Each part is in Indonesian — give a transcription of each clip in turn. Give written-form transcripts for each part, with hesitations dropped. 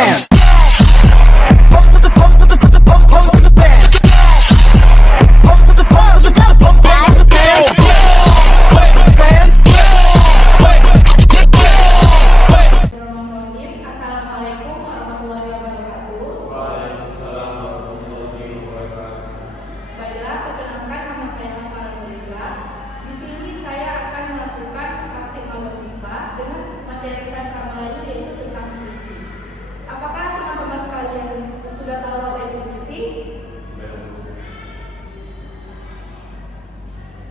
bands. Assalamualaikum warahmatullahi wabarakatuh. Waalaikumsalam warahmatullahi wabarakatuh. Baiklah, perkenalkan nama saya Farah Nurisla. Di sini saya akan melakukan praktik magang MIPA dengan materi sastra Melayu yaitu tentang puisi. Apakah teman-teman sekalian sudah tahu apa itu puisi?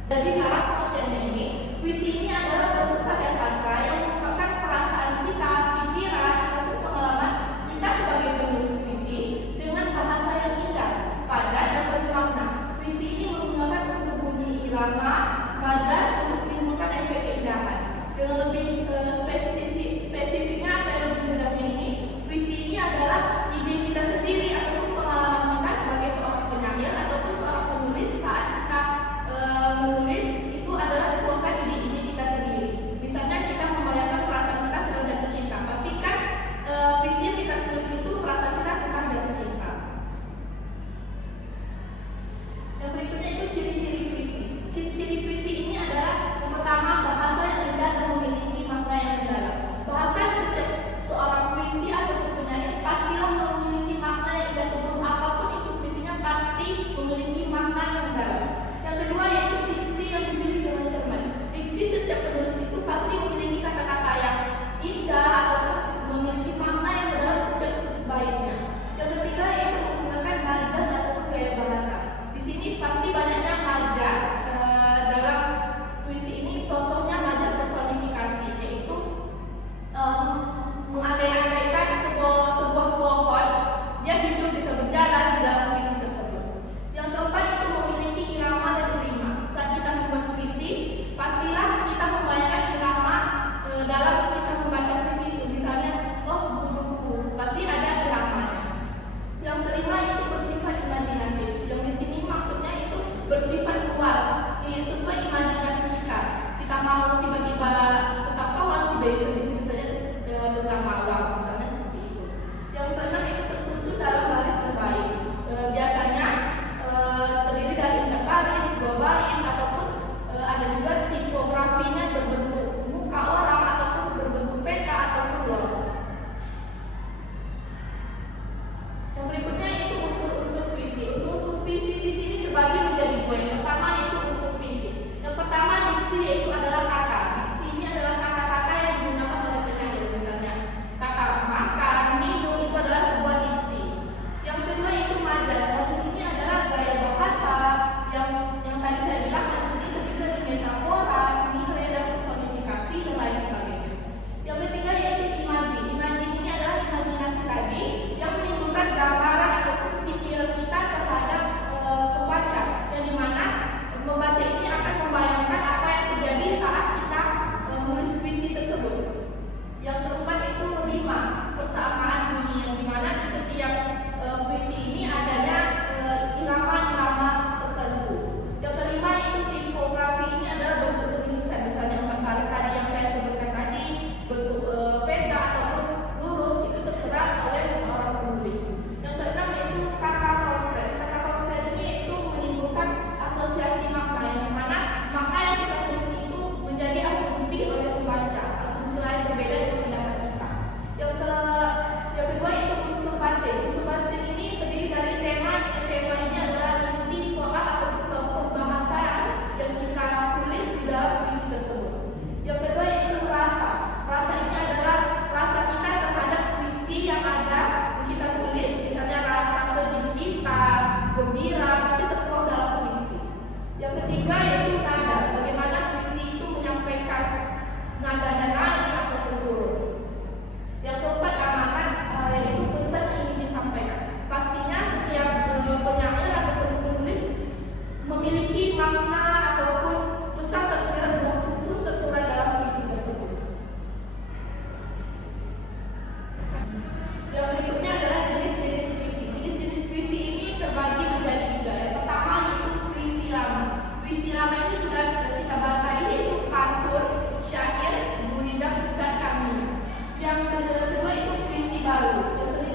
Jadi dalam pengertiannya ini, puisi ini adalah bentuk karya sastra yang mengungkapkan perasaan kita, pikiran, ataupun pengalaman kita sebagai penulis puisi dengan bahasa yang indah, padat, dan bermakna. Puisi ini menggunakan unsur bunyi irama, majas untuk menimbulkan efek keindahan. Dengan lebih spesifiknya atau yang lebih mudahnya ini, puisi ini adalah ide kita sendiri ataupun pengalaman kita sebagai seorang penyair ataupun seorang penulis saat kita menulis itu adalah dituangkan ide-ide kita sendiri. Misalnya kita membayangkan perasaan kita sedang jatuh cinta, pastikan puisi yang kita tulis itu perasaan kita tentang jatuh cinta. Yang berikutnya itu ciri-ciri puisi. Ciri-ciri puisi ini adalah yang pertama, bahasa yang indah dan memiliki makna yang mendalam. Bahasa setiap seorang puisi atau penyair pastilah memiliki makna yang indah, sebelum apapun itu puisinya pasti memiliki makna yang mendalam. Yang kedua yaitu diksi yang dipilih dengan cermat. Diksi setiap penulis itu pasti memiliki kata-kata yang indah atau memiliki makna yang mendalam setiap baitnya. Yang ketiga yaitu menggunakan majas ataupun gaya bahasa. Di sini pasti banyaknya majas dalam puisi ini. Contohnya majas personifikasi, yaitu mengandai-andaikan sebuah pohon dia hidup bisa berjalan di dalam puisi tersebut. Yang keempat itu memiliki irama dan rima. Saat kita membuat puisi, pastilah kita membayangkan irama dalam kita membaca puisi itu. Misalnya, oh guruku, pasti ada iramanya. Yang kelima itu bersifat imajinatif. Yang di sini maksudnya itu bersifat luas, sesuai imajinasi kita. Kita mau tiba-tiba tentang pohon, tiba-tiba saja tentang mawar, misalnya seperti itu. Yang keenam itu tersusun dalam baris terbaik. Biasanya terdiri dari 4 baris, 2 bait, ataupun ada juga tipografinya berbentuk muka orang ataupun berbentuk peta ataupun love. Yang berikutnya itu unsur-unsur puisi. Unsur puisi di sini terbagi menjadi 2. Yang pertama itu unsur puisi. Yang pertama diksi, yaitu adalah kata. Diksi ini adalah kata-kata yang digunakan oleh penyair. Misalnya kata makan, minum itu adalah sebuah diksi. Yang kedua itu majas. Majas ini adalah gaya bahasa yang tadi saya bilang majas ini terdiri dari metafora, senilai, dan personifikasi dan lain sebagainya. Yang ketiga yaitu imaji. Imaji ini adalah imajinasi tadi yang menimbulkan gambaran ataupun pikiran kita terhadap pembaca, yang dimana pembaca ini akan membayangkan apa yang terjadi saat kita menulis puisi tersebut. Yang keempat itu rima, persamaan bunyi, yang dimana di setiap puisi ini adanya irama-irama tertentu. Yang kelima itu tipografi, ini adalah bentuk penulisan, misalnya 4 baris tadi yang saya sebutkan tadi, bentuk peta ataupun lurus, itu terserah oleh seorang penulis. Yang keenam yaitu kata konkret. Kata konkret ini yaitu menimbulkan asosiasi makna, yang dimana makna yang kita tulis itu menjadi asumsi oleh pembaca, asumsi lain berbeda dengan pendapat kita. Yang kedua itu unsur batin. Unsur batin ini terdiri dari tema. Tema ini adalah inti soal atau pembahasan yang kita tulis di dalam puisi tersebut. Yang kedua yaitu rasa. Rasa ini adalah rasa kita terhadap puisi yang ada yang kita tulis. Misalnya rasa sedih kita, gembira, pasti tertuang dalam puisi. Yang ketiga yaitu nada. Bagaimana puisi itu menyampaikan nadanya naik atau turun. Yang keempat amanat, yaitu pesan yang ingin disampaikan. Pastinya setiap penyair atau penulis memiliki makna ataupun pesan tersirat maupun tersurat dalam puisi tersebut. Yang berikutnya adalah jenis-jenis puisi. Jenis-jenis puisi ini terbagi menjadi 3. Yang pertama itu puisi lama. Puisi lama ini sudah kita bahas tadi, yaitu pantun, syair, buridan, dan kamina. Yang kedua itu puisi baru. Yang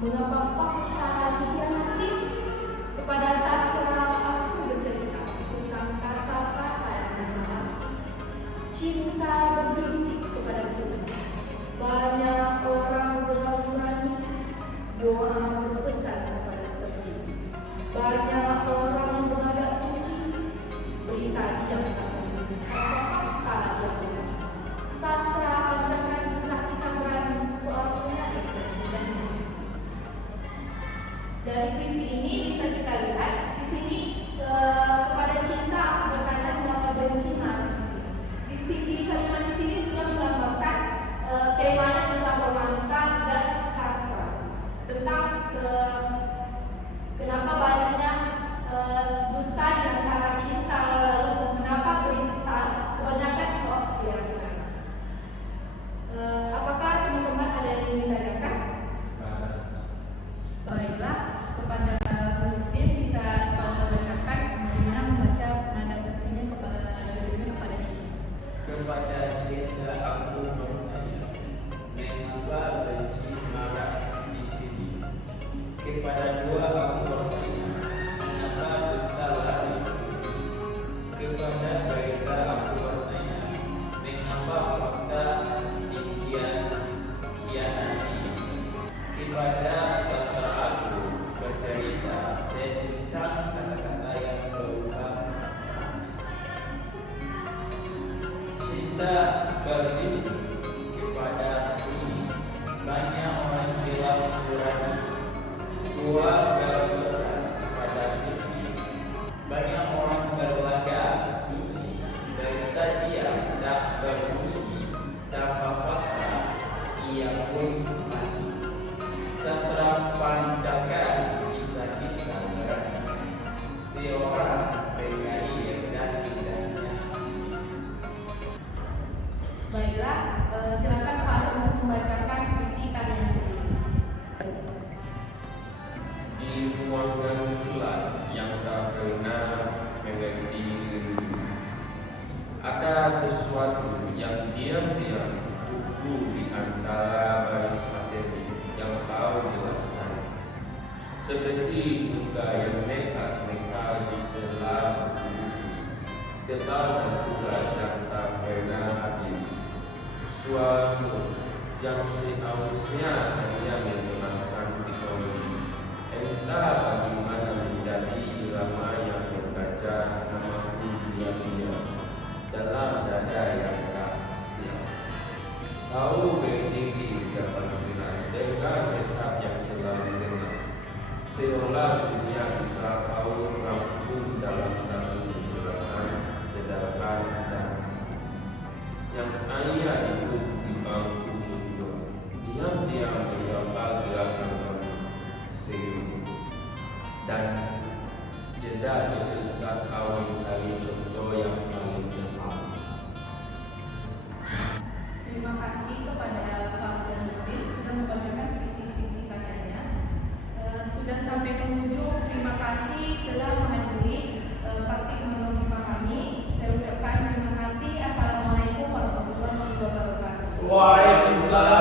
Mengapa fakta dikhianati? Kepada sastra aku bercerita tentang kata-kata yang mendalam. Cinta berbisik kepada surga. Banyak orang berlalu-lalu, doa berpesan kepada sepi. Banyak orang yang beragak suci, berita diam fakta yang benar. Sastra panjangkan kisah-kisah berani soal penyakit dan puisi. Dari puisi ini bisa kita lihat di sini kepada cinta aku bertanya mengapa benci marah di sini. Di sini kalimat di sini sudah menggambarkan keimanan tentang romansa dan sastra, tentang kenapa banyaknya dusta di antara cinta, lalu kenapa berita kebanyakan hoax dirasakan. Apakah teman-teman ada yang ingin ditanyakan? Baiklah, kepada pemimpin bisa bacakan bagaimana membaca nada puisinya kepada cinta. Kepada cinta aku bertanya, mengapa benci marah di sini? Kepada dua aku bertanya, mengapa dusta laris di sini? Kepada berita aku bertanya, mengapa fakta dikhianati? Kepada sastra aku bercerita tentang kata-kata yang berubah. Cinta berbisik kepada sini, banyak orang bilang berani. Tua berpesan kepada sini, banyak orang berlagak suci. Berita dia tak berbunyi, tanpa fakta ia pun mati. Sastra panjangkan kisah-kisah berani, seorang penyair dan indahnya. Baiklah, silakan Pak untuk membacakan puisi kalian sendiri. Di ruangan kelas yang tak pernah mengerti rindu, ada sesuatu yang diam-diam kubu di antara baris materi yang kau jelaskan. Seperti buka yang nekat-nekat di sela buku, tebalnya tugas yang tak pernah habis. Suatu yang seharusnya hanya menjelaskan teori, entah bagaimana menjadi irama yang berkaca namaku diam-diam dalam dada yang tak siap. Kau berdiri di depan kelas dengan tetap yang selalu tenang, seolah dunia bisa kau rangkum dalam satu penjelasan sederhana dan yang ayah duduk di bangku kedua, diam-diam menghafal gerakan baru, senyum dan jeda kecil saat kau mencari contoh yang paling tepat. Terima kasih kepada Pak dan Nuril sudah membacakan visi-visi karyanya. Sudah sampai penghujung, terima kasih telah menghadiri praktik mengenai kami. Saya ucapkan terima kasih. Assalamualaikum warahmatullahi wabarakatuh. Waalaikumsalam